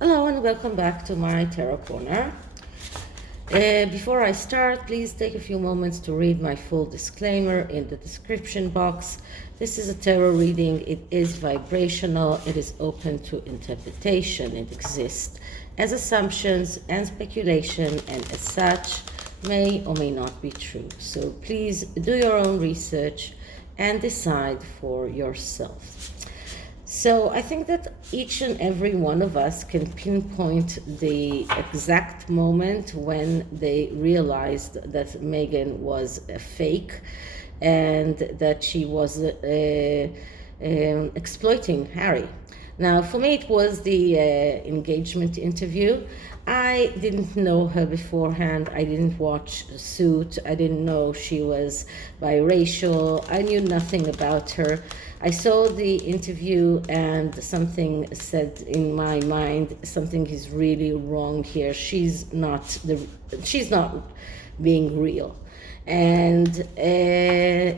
Hello and welcome back to my Tarot Corner. Before I start, please take a few moments to read my full disclaimer in the description box. This is a tarot reading. It is vibrational. It is open to interpretation. It exists as assumptions and speculation, and as such may or may not be true. So please do your own research and decide for yourself. So I think that each and every one of us can pinpoint the exact moment when they realized that Meghan was a fake and that she was exploiting Harry. Now, for me, it was the engagement interview. I didn't know her beforehand. I didn't watch Suit. I didn't know she was biracial. I knew nothing about her. I saw the interview and something said in my mind, something is really wrong here. She's not being real. And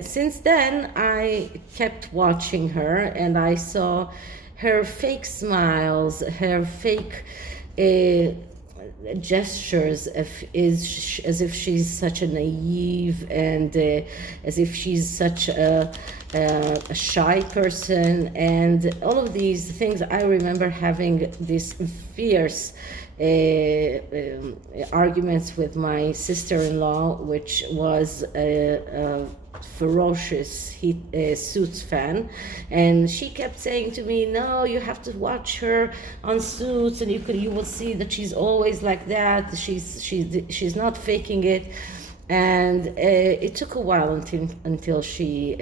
since then, I kept watching her, and I saw her fake smiles, her fake gestures, as if she's such a naive and as if she's such a shy person, and all of these things. I remember having this fierce arguments with my sister-in-law, which was a ferocious Suits fan, and she kept saying to me, no, you have to watch her on Suits and you will see that she's always like that. She's not faking it. And it took a while until she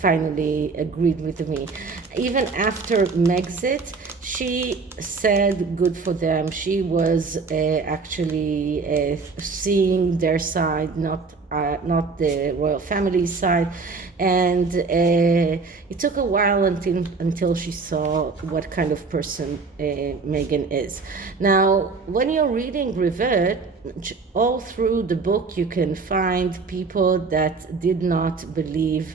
finally agreed with me. Even after Megxit, she said good for them. She was actually seeing their side, not the royal family side, and it took a while until she saw what kind of person Meghan is. Now, when you're reading Revert, all through the book you can find people that did not believe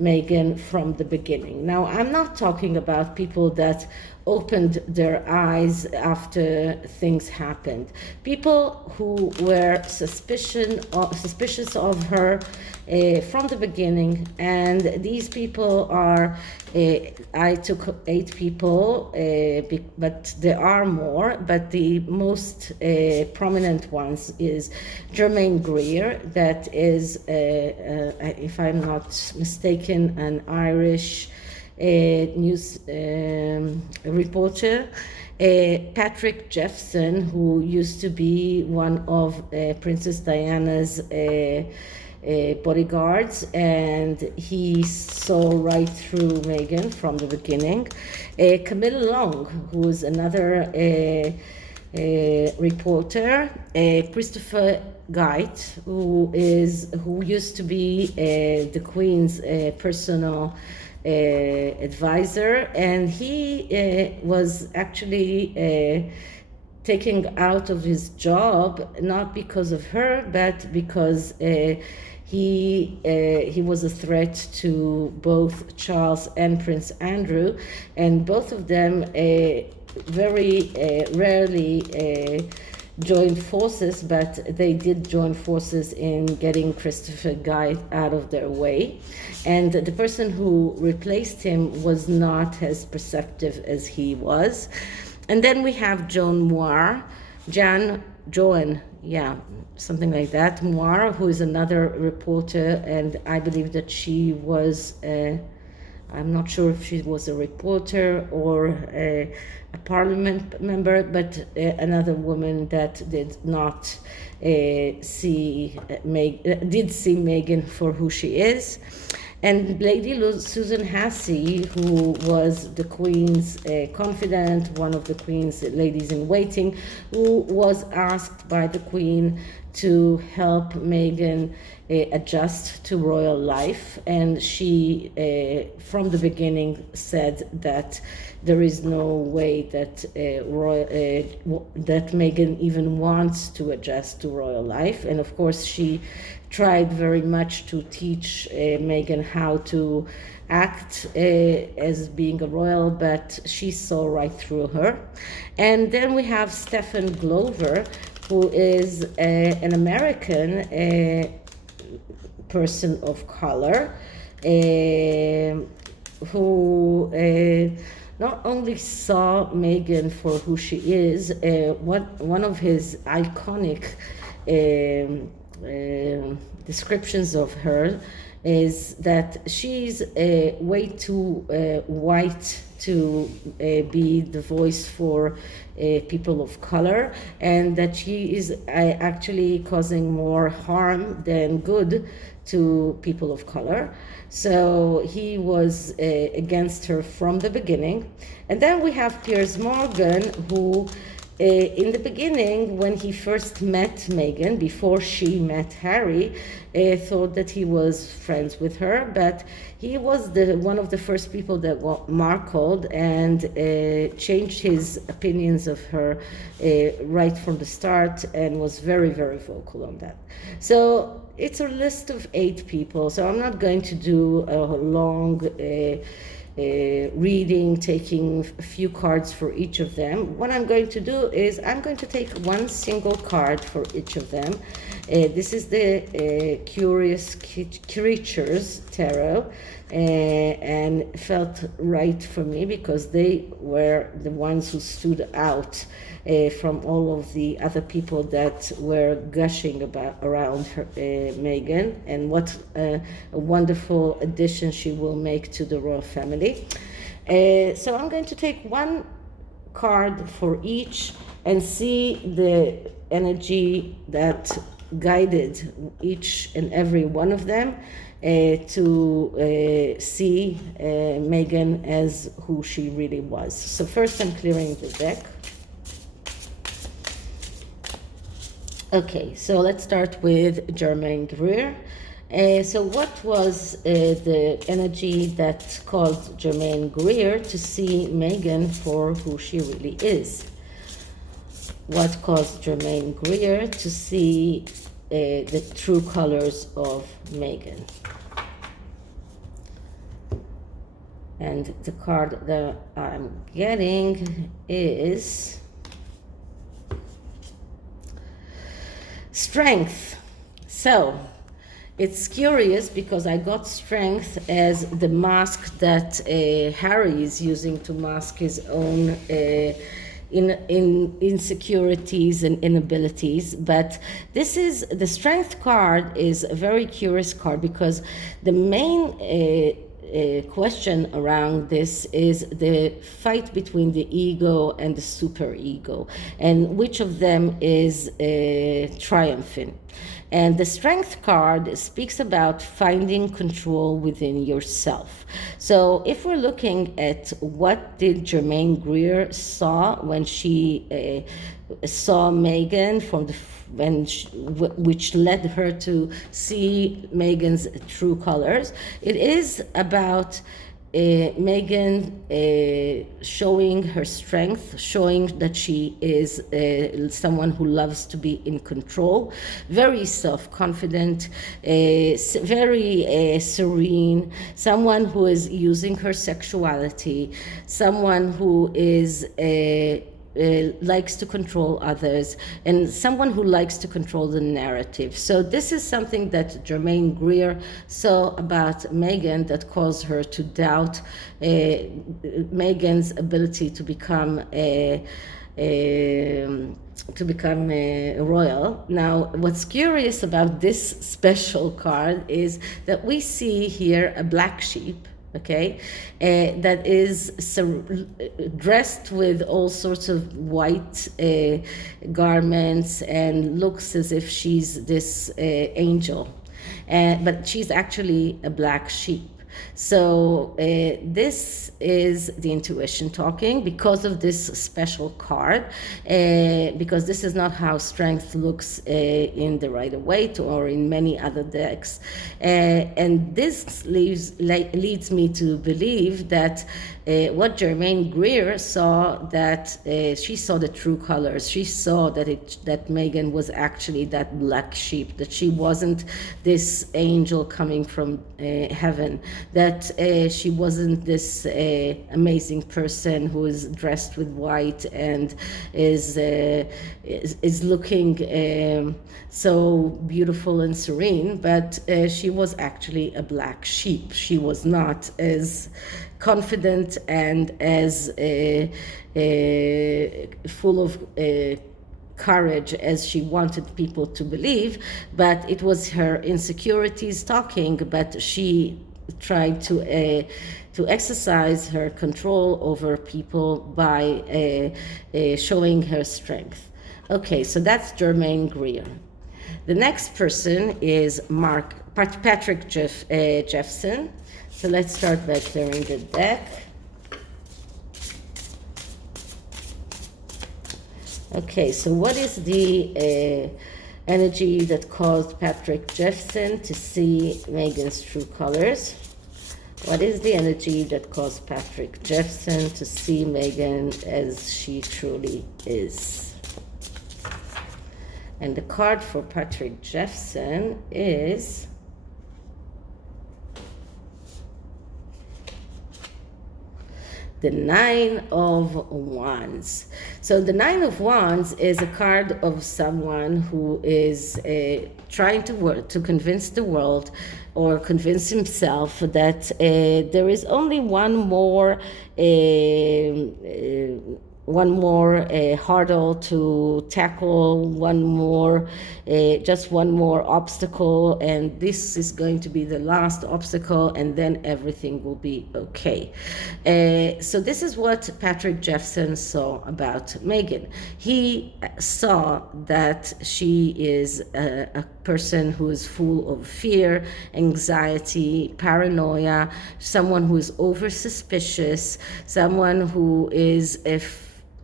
Meghan from the beginning. Now, I'm not talking about people that opened their eyes after things happened. People who were suspicious of her from the beginning, and these people are, I took 8 people, but there are more, but the most prominent ones is Germaine Greer, that is, if I'm not mistaken, an Irish news reporter. Patrick Jefferson, who used to be one of Princess Diana's bodyguards, and he saw right through Meghan from the beginning. Camilla Long, who is another reporter. Christopher Guite, who used to be the Queen's personal advisor, and he was actually taken out of his job not because of her, but because he was a threat to both Charles and Prince Andrew, and both of them very rarely joined forces, but they did join forces in getting Christopher Guy out of their way. And the person who replaced him was not as perceptive as he was. And then we have Joan, something like that, Moir, who is another reporter, and I believe that she was, I'm not sure if she was a reporter or a parliament member, but another woman that did not see Meghan for who she is. And Lady Susan Hassey, who was the Queen's confidant, one of the Queen's ladies in waiting, who was asked by the Queen to help Meghan adjust to royal life, and she from the beginning said that there is no way that that Meghan even wants to adjust to royal life. And of course she tried very much to teach Meghan how to act as being a royal, but she saw right through her. And then we have Stephen Glover, who is an American person of color, who not only saw Meghan for who she is, one of his iconic descriptions of her is that she's way too white to be the voice for people of color, and that she is actually causing more harm than good to people of color. So he was against her from the beginning. And then we have Piers Morgan, who in the beginning, when he first met Meghan, before she met Harry, thought that he was friends with her, but he was one of the first people that markled and changed his opinions of her right from the start, and was very, very vocal on that. So it's a list of 8 people, so I'm not going to do a long reading, taking a few cards for each of them. What I'm going to do is I'm going to take one single card for each of them. This is the Curious Creatures Tarot, and felt right for me because they were the ones who stood out from all of the other people that were gushing around her, Meghan, and what a wonderful addition she will make to the royal family. So I'm going to take one card for each and see the energy that guided each and every one of them to see Meghan as who she really was. So first I'm clearing the deck. Okay, so let's start with Germaine Greer. So what was the energy that caused Germaine Greer to see Meghan for who she really is? What caused Germaine Greer to see the true colors of Meghan? And the card that I'm getting is Strength. So it's curious because I got Strength as the mask that Harry is using to mask his own insecurities and inabilities. But this is the Strength card is a very curious card because the main question around this is the fight between the ego and the superego, and which of them is triumphant. And the Strength card speaks about finding control within yourself. So if we're looking at what did Germaine Greer saw when she saw Meghan from the which led her to see Meghan's true colors, it is about Meghan showing her strength, showing that she is someone who loves to be in control, very self-confident, very serene, someone who is using her sexuality, someone who is likes to control others, and someone who likes to control the narrative. So this is something that Germaine Greer saw about Meghan that caused her to doubt Meghan's ability to become royal. Now, what's curious about this special card is that we see here a black sheep, okay, that is dressed with all sorts of white garments and looks as if she's this angel, but she's actually a black sheep. So this is the intuition talking because of this special card, because this is not how strength looks in the Rider-Waite or in many other decks. And this leads me to believe that what Germaine Greer saw, that she saw the true colors. She saw that Meghan was actually that black sheep, that she wasn't this angel coming from heaven, that she wasn't this amazing person who is dressed with white and is looking so beautiful and serene, but she was actually a black sheep. She was not as confident and as full of courage as she wanted people to believe, but it was her insecurities talking. But she tried to exercise her control over people by showing her strength. Okay, so that's Germaine Greer. The next person is Patrick Jefferson. So let's start by clearing the deck. Okay, so what is the energy that caused Patrick Jefferson to see Meghan's true colors? What is the energy that caused Patrick Jefferson to see Meghan as she truly is? And the card for Patrick Jefferson is the Nine of Wands. So the Nine of Wands is a card of someone who is trying to convince the world or convince himself that there is only one more hurdle to tackle, just one more obstacle, and this is going to be the last obstacle, and then everything will be okay. So this is what Patrick Jefferson saw about Meghan. He saw that she is a person who is full of fear, anxiety, paranoia, someone who is over suspicious, someone who is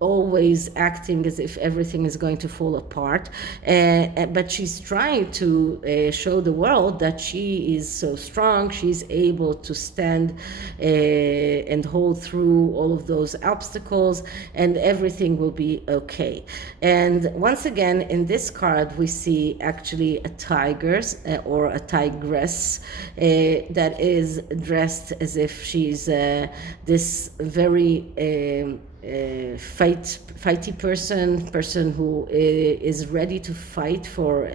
always acting as if everything is going to fall apart, but she's trying to show the world that she is so strong, she's able to stand and hold through all of those obstacles, and everything will be okay. And once again, in this card, we see actually a tiger or a tigress that is dressed as if she's this very fighty person who is ready to fight for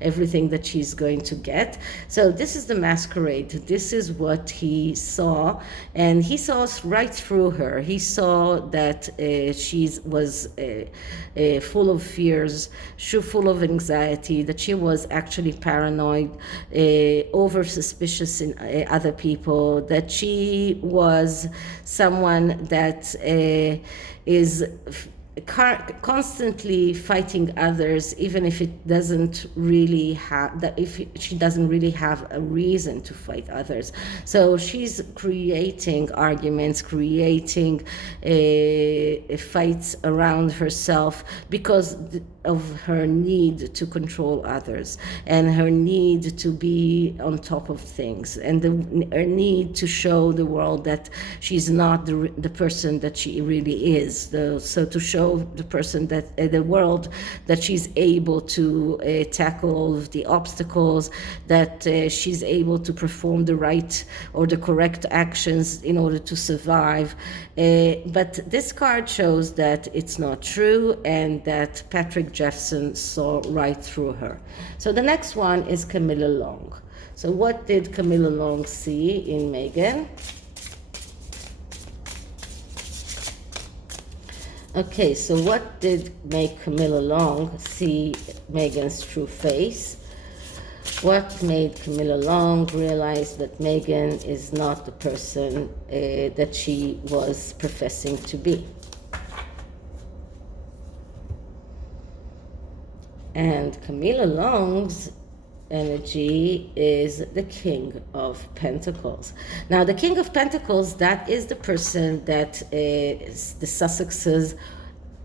everything that she's going to get. So this is the masquerade. This is what he saw, and he saw right through her. He saw that she was full of fears, full of anxiety, that she was actually paranoid, over suspicious in other people, that she was someone that is constantly fighting others, even if it doesn't really have that, if she doesn't really have a reason to fight others. So she's creating arguments, creating fights around herself because of her need to control others and her need to be on top of things, and her need to show the world that she's not the person that she really is. So to show the person that the world that she's able to tackle all of the obstacles, that she's able to perform the right or the correct actions in order to survive. But this card shows that it's not true, and that Patrick Jefferson saw right through her. So the next one is Camilla Long. So what did Camilla Long see in Meghan? Okay, so what did make Camilla Long see Meghan's true face? What made Camilla Long realize that Meghan is not the person that she was professing to be? And Camilla Long's energy is the King of Pentacles. Now, the King of Pentacles, that is the person that the Sussexes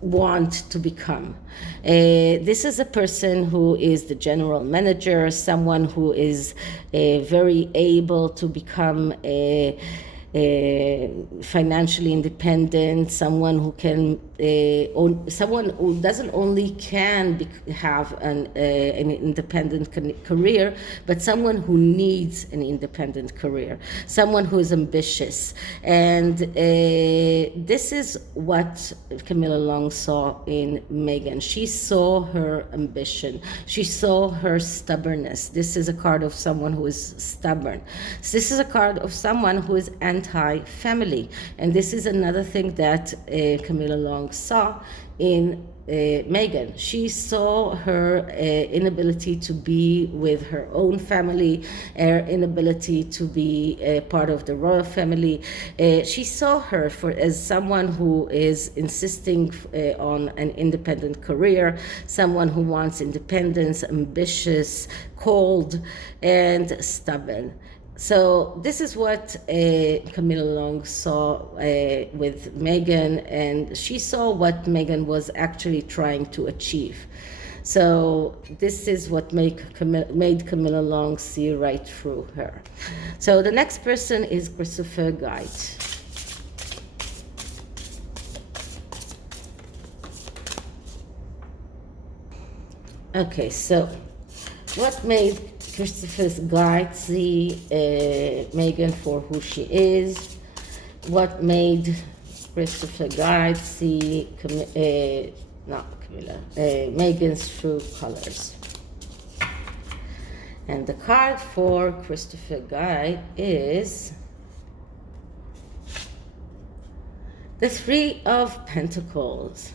want to become. This is a person who is the general manager, someone who is very able to become financially independent, someone who can someone who doesn't only have an independent career, but someone who needs an independent career, someone who is ambitious. And this is what Camilla Long saw in Meghan. She saw her ambition. She saw her stubbornness. This is a card of someone who is stubborn. This is a card of someone who is anti-family. And this is another thing that Camilla Long saw in Meghan. She saw her inability to be with her own family, her inability to be part of the royal family. She saw her as someone who is insisting on an independent career, someone who wants independence, ambitious, cold, and stubborn. So this is what Camilla Long saw with Meghan, and she saw what Meghan was actually trying to achieve. So this is what made Camilla Long see right through her. So the next person is Christopher Guite. Okay, so what made Christopher Guite see Meghan for who she is? What made Christopher Guite see Meghan's true colors? And the card for Christopher Guite is the Three of Pentacles.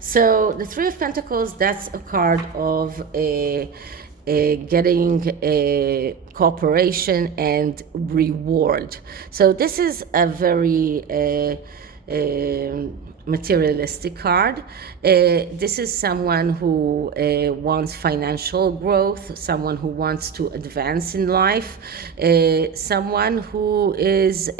So the Three of Pentacles, that's a card of getting a cooperation and reward. So this is a very materialistic card. This is someone who wants financial growth, someone who wants to advance in life, someone who is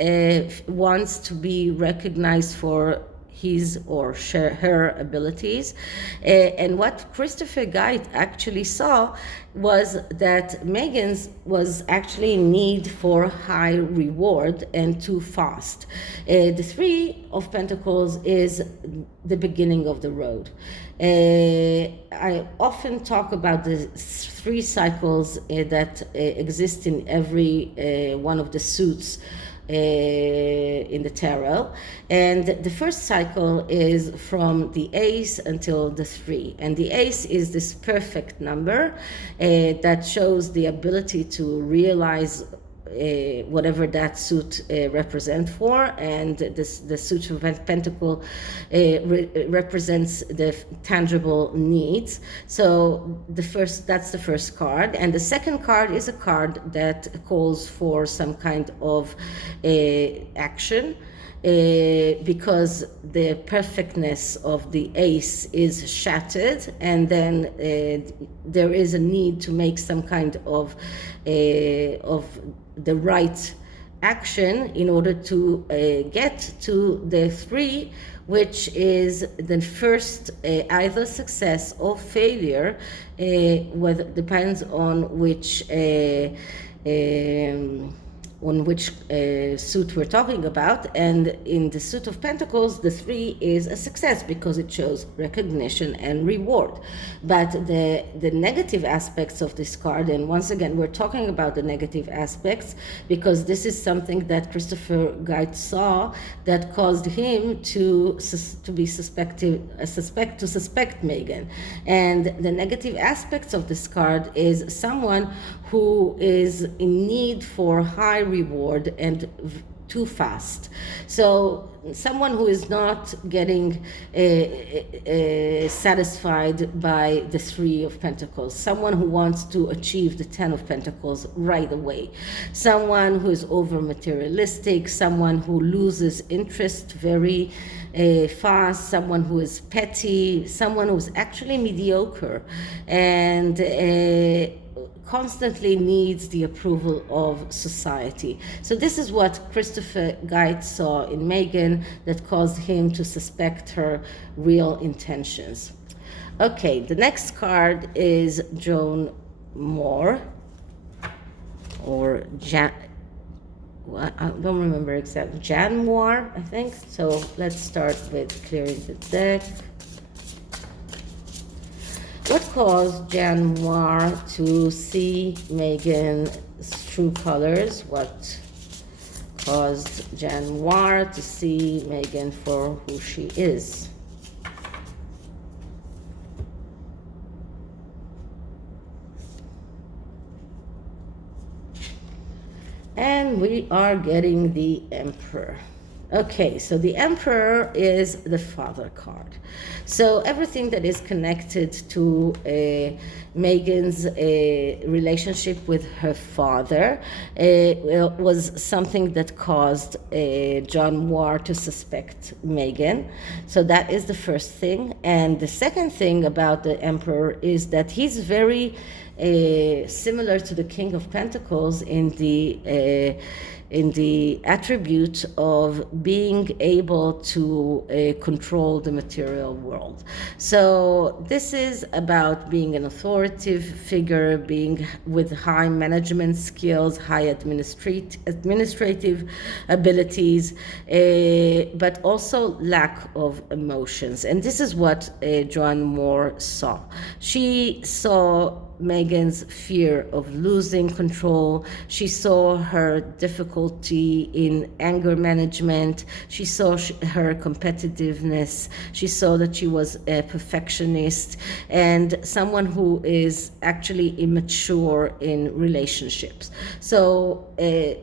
wants to be recognized for his or her abilities. And what Christopher Guite actually saw was that Meghans was actually in need for high reward and too fast. The Three of Pentacles is the beginning of the road. I often talk about the three cycles that exist in every one of the suits in the tarot, and the first cycle is from the ace until the 3, and the ace is this perfect number that shows the ability to realize whatever that suit represents for, and the suit of Pentacle represents the tangible needs. So that's the first card, and the second card is a card that calls for some kind of action. Because the perfectness of the ace is shattered, and then there is a need to make some kind of the right action in order to get to the 3, which is the first either success or failure, whether depends on which suit we're talking about. And in the suit of Pentacles, the 3 is a success because it shows recognition and reward. But the negative aspects of this card, and once again we're talking about the negative aspects because this is something that Christopher Guite saw that caused him to suspect Meghan. And the negative aspects of this card is someone who is in need for high reward and too fast. So someone who is not getting satisfied by the 3 of Pentacles, someone who wants to achieve the 10 of Pentacles right away, someone who is over materialistic, someone who loses interest very fast, someone who is petty, someone who is actually mediocre, and constantly needs the approval of society. So this is what Christopher Guite saw in Meghan that caused him to suspect her real intentions. Okay, the next card is Joan Moore, or I don't remember exactly, Jan Moore, I think. So let's start with clearing the deck. What caused Jan Moore to see Meghan's true colors? What caused Jan Moore to see Meghan for who she is? And we are getting the Emperor. Okay, so the Emperor is the father card. So everything that is connected to Meghan's relationship with her father was something that caused John Moore to suspect Meghan. So that is the first thing. And the second thing about the Emperor is that he's very similar to the King of Pentacles in the attribute of being able to control the material world. So this is about being an authoritative figure, being with high management skills, high administrative abilities, but also lack of emotions. And this is what Joan Moore saw. She saw Meghan's fear of losing control. She saw her difficulty in anger management. She saw her competitiveness. She saw that she was a perfectionist and someone who is actually immature in relationships. So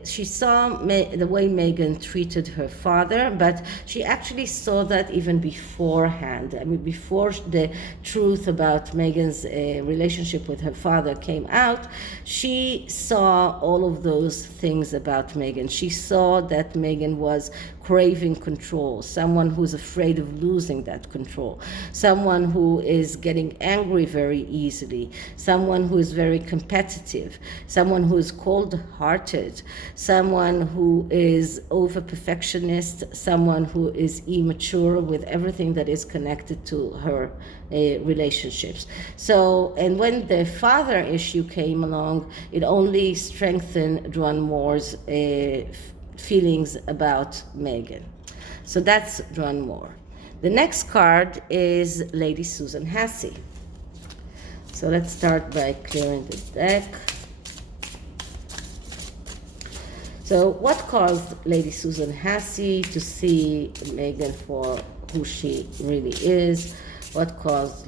she saw the way Meghan treated her father, but she actually saw that even beforehand. I mean, before the truth about Meghan's relationship with her father came out, she saw all of those things about Meghan. She saw that Meghan was craving control, someone who's afraid of losing that control, someone who is getting angry very easily, someone who is very competitive, someone who is cold-hearted, someone who is over-perfectionist, someone who is immature with everything that is connected to her relationships. So, and when the father issue came along, it only strengthened Joan Moore's feelings about Meghan. So that's Joan Moore. The next card is Lady Susan Hasse. So let's start by clearing the deck. So what caused Lady Susan Hasse to see Meghan for who she really is? What caused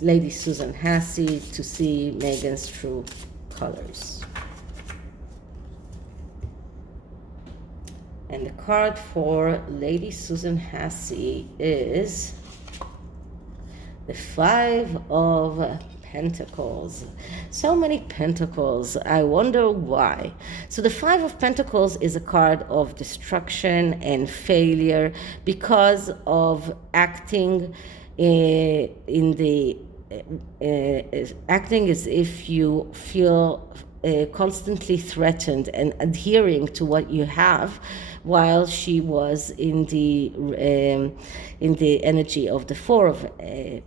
Lady Susan Hasse to see Meghan's true colors? And the card for Lady Susan Hasse is the Five of Pentacles. So many pentacles. I wonder why. So the Five of Pentacles is a card of destruction and failure because of acting acting as if you feel constantly threatened and adhering to what you have, while she was in the energy of the Four of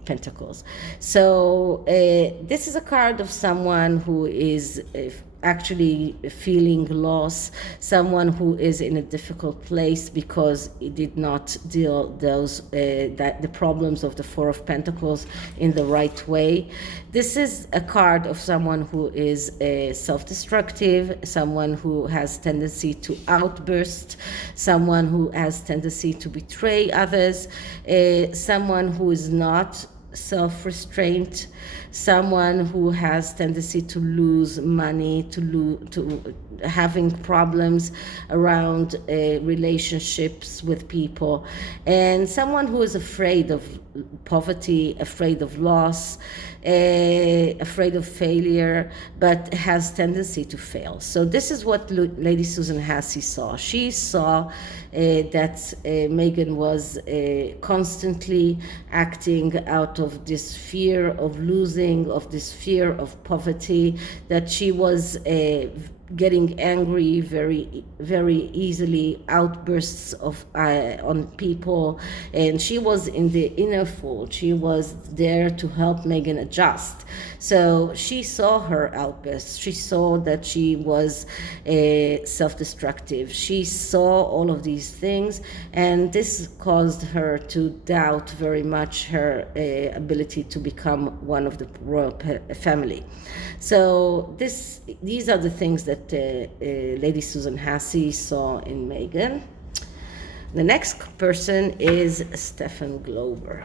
Pentacles. So this is a card of someone who is actually feeling loss, someone who is in a difficult place because it did not deal the problems of the Four of Pentacles in the right way. This is a card of someone who is self-destructive, someone who has tendency to outburst, someone who has tendency to betray others, someone who is not self-restraint, someone who has tendency to lose money, to having problems around relationships with people, and someone who is afraid of poverty, afraid of loss, afraid of failure, but has tendency to fail. So this is what Lady Susan Hasse saw. She saw that Meghan was constantly acting out of this fear of losing, of this fear of poverty, that she was getting angry very easily, outbursts of on people, and she was in the inner fold. She was there to help Meghan adjust. So she saw her outbursts. She saw that she was self-destructive. She saw all of these things, and this caused her to doubt very much her ability to become one of the royal family. So these are the things that Lady Susan Hasse saw in Meghan. The next person is Stephen Glover.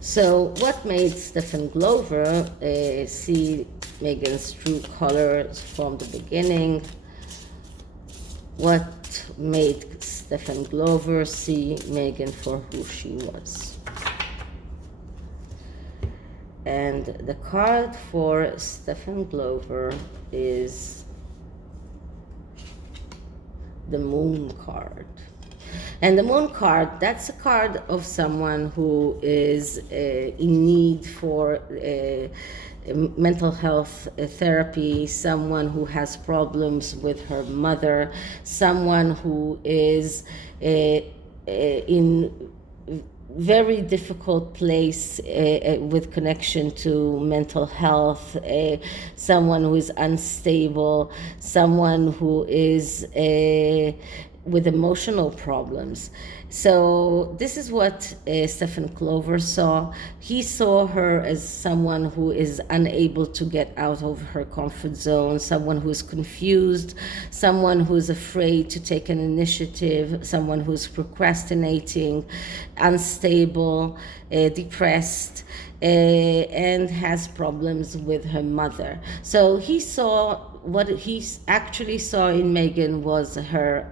So what made Stephen Glover see Meghan's true colors from the beginning? What made Stephen Glover see Meghan for who she was? And the card for Stephen Glover is the Moon card. And the Moon card, that's a card of someone who is in need for mental health therapy, someone who has problems with her mother, someone who is in very difficult place with connection to mental health, someone who is unstable, someone who is with emotional problems. So this is what Stephen Glover saw. He saw her as someone who is unable to get out of her comfort zone, someone who is confused, someone who is afraid to take an initiative, someone who is procrastinating, unstable, depressed, and has problems with her mother. So he saw, what he actually saw in Meghan was her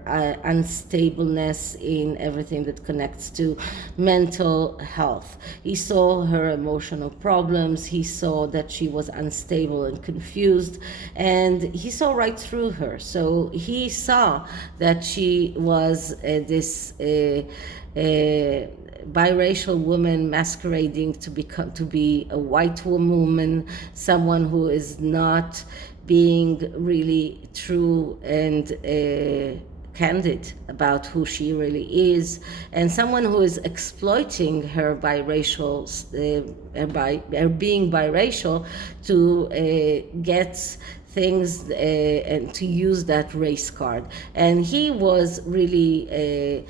unstableness in everything that connects to mental health. He saw her emotional problems. He saw that she was unstable and confused, and he saw right through her. So he saw that she was this biracial woman masquerading to be a white woman, someone who is not being really true and candid about who she really is, and someone who is exploiting her biracial, being biracial, to get things and to use that race card. And he was really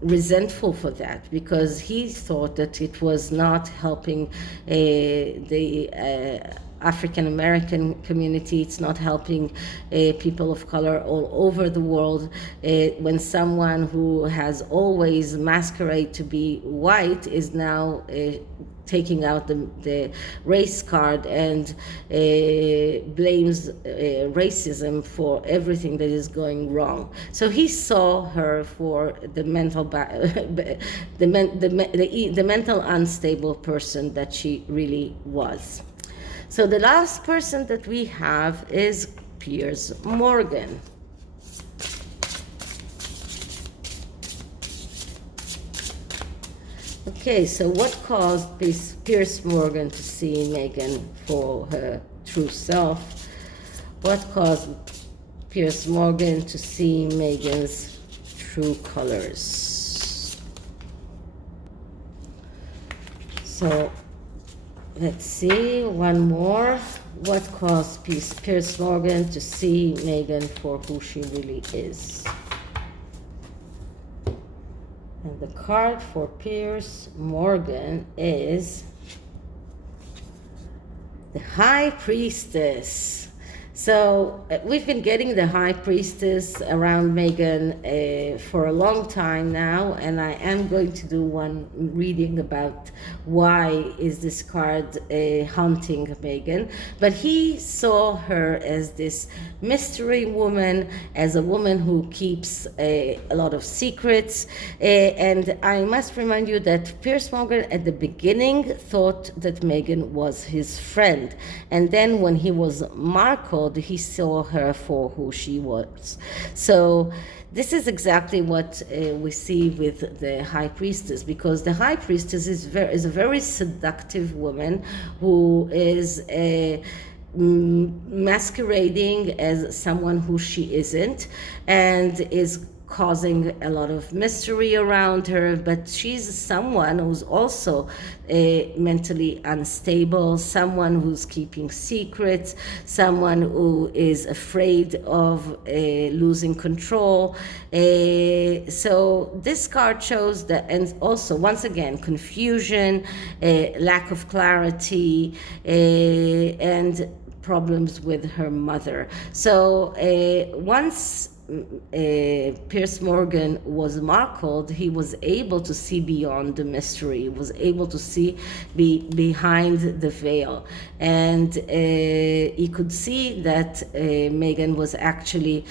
resentful for that, because he thought that it was not helping the African American community. It's not helping people of color all over the world. When someone who has always masqueraded to be white is now taking out the race card and blames racism for everything that is going wrong. So he saw her for the mental the mental unstable person that she really was. So the last person that we have is Piers Morgan. Okay, so what caused Piers Morgan to see Meghan for her true self? What caused Piers Morgan to see Meghan's true colors? So let's see, one more. What caused Piers Morgan to see Meghan for who she really is? And the card for Piers Morgan is the High Priestess. So we've been getting the High Priestess around Meghan for a long time now, and I am going to do one reading about why is this card haunting Meghan. But he saw her as this mystery woman, as a woman who keeps a lot of secrets. And I must remind you that Piers Morgan at the beginning thought that Meghan was his friend. And then when he was Markle, markled. He saw her for who she was. So this is exactly what we see with the high priestess, because the high priestess is a very seductive woman who is masquerading as someone who she isn't, and is causing a lot of mystery around her. But she's someone who's also mentally unstable, someone who's keeping secrets, someone who is afraid of losing control. So this card shows that, and also once again, confusion, lack of clarity, and problems with her mother. So once Piers Morgan was markled, he was able to see beyond the mystery, was able to see behind the veil, and he could see that Meghan was actually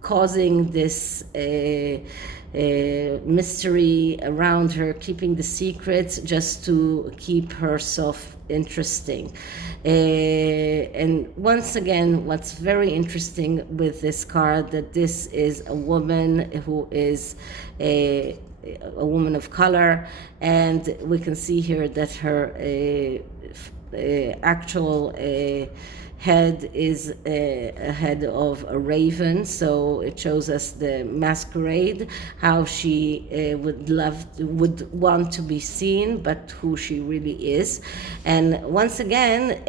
causing this mystery around her, keeping the secrets just to keep herself interesting. And once again, what's very interesting with this card, that this is a woman who is a woman of color, and we can see here that her actual head is a head of a raven. So it shows us the masquerade, how she would want to be seen, but who she really is. And once again,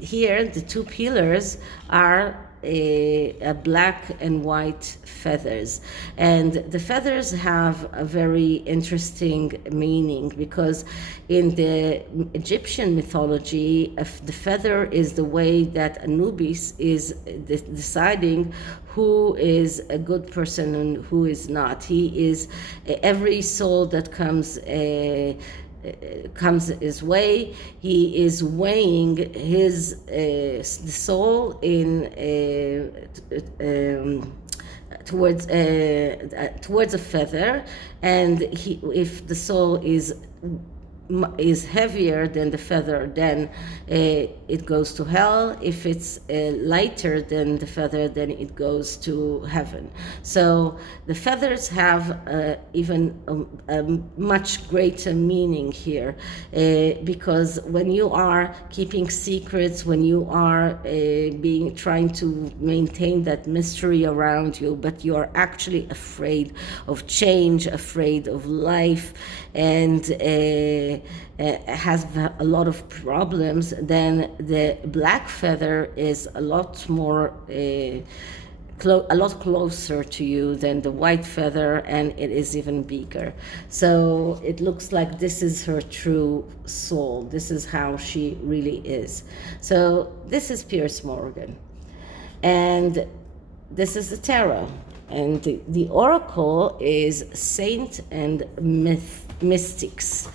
here the two pillars are a black and white feathers, and the feathers have a very interesting meaning, because in the Egyptian mythology, the feather is the way that Anubis is deciding who is a good person and who is not. He is every soul that comes his way. He is weighing his the soul in towards a feather, and if the soul is heavier than the feather, then it goes to hell. If it's lighter than the feather, then it goes to heaven. So the feathers have even a much greater meaning here, because when you are keeping secrets, when you are trying to maintain that mystery around you, but you are actually afraid of change, afraid of life, and has a lot of problems, then the black feather is a lot more a lot closer to you than the white feather, and it is even bigger. So it looks like this is her true soul. This is how she really is. So this is Piers Morgan, and this is the tarot, and the oracle is Saint and Mystics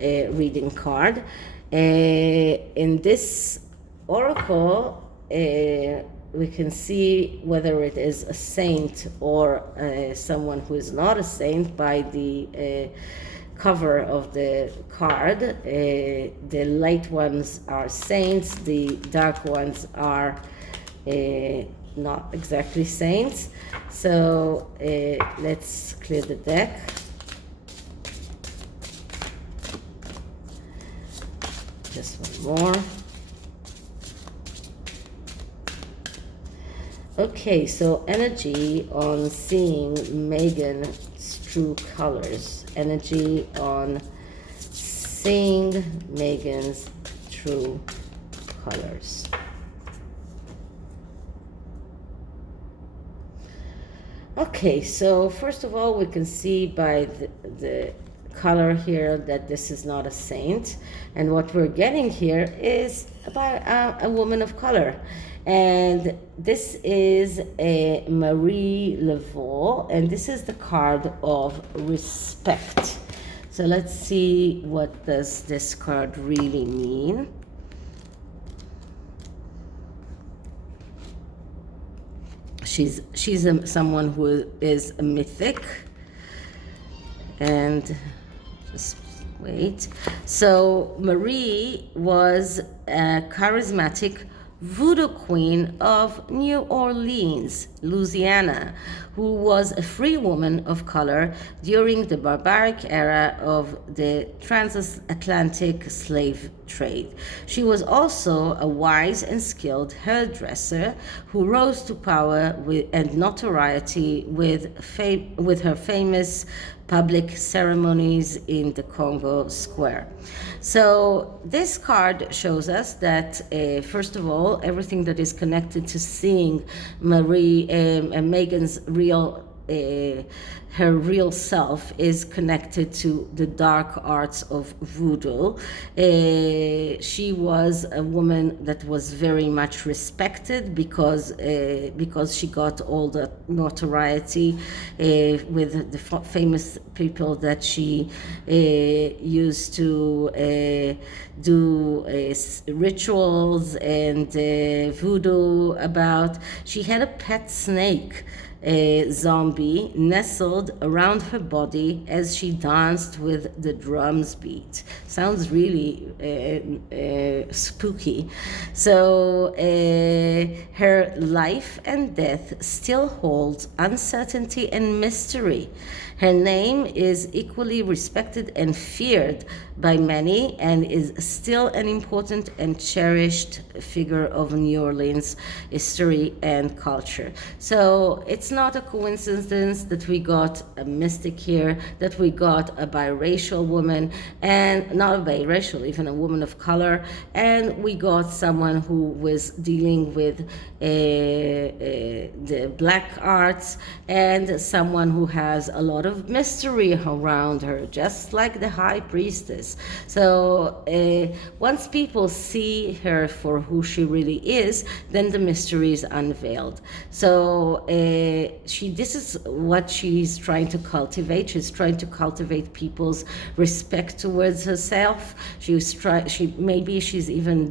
reading card. In this oracle, we can see whether it is a saint or someone who is not a saint by the cover of the card. The light ones are saints, the dark ones are not exactly saints. So let's clear the deck. Just one more. Okay, so energy on seeing Meghan's true colors. Energy on seeing Meghan's true colors. Okay, so first of all, we can see by the color here that this is not a saint, and what we're getting here is about a woman of color, and this is a Marie Lavelle, and this is the card of respect. So let's see, what does this card really mean? She's someone who is a mythic, and just wait. So Marie was a charismatic voodoo queen of New Orleans, Louisiana, who was a free woman of color during the barbaric era of the transatlantic slave trade. She was also a wise and skilled hairdresser who rose to power and notoriety with her famous public ceremonies in the Congo Square. So this card shows us that, first of all, everything that is connected to seeing Marie and Megan's her real self is connected to the dark arts of voodoo. She was a woman that was very much respected because she got all the notoriety with the famous people that she used to do rituals and voodoo about. She had a pet snake, a zombie, nestled around her body as she danced with the drums beat. Sounds really spooky. So her life and death still holds uncertainty and mystery. Her name is equally respected and feared by many and is still an important and cherished figure of New Orleans history and culture. So it's not a coincidence that we got a mystic here, that we got a biracial woman, and not a biracial, even a woman of color, and we got someone who was dealing with the black arts, and someone who has a lot of mystery around her, just like the high priestess. So once people see her for who she really is, then the mystery is unveiled. So this is what she's trying to cultivate. She's trying to cultivate people's respect towards herself. Maybe she's even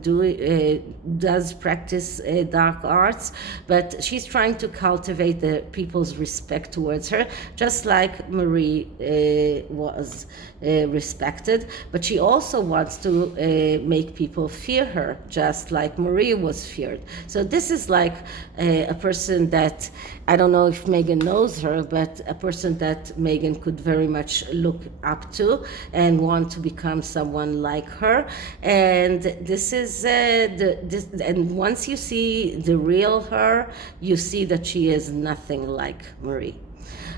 does practice dark arts, but she's trying to cultivate the people's respect towards her, just like Marie was respected. But she also wants to make people fear her, just like Marie was feared. So this is like a person that, I don't know if Meghan knows her, but a person that Meghan could very much look up to and want to become someone like her. And this is and once you see the real her, you see that she is nothing like Marie.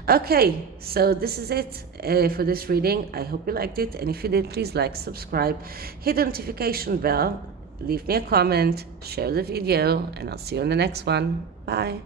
Okay, so this is it for this reading. I hope you liked it, and if you did, please like, subscribe, hit the notification bell, leave me a comment, share the video, and I'll see you in the next one. Bye.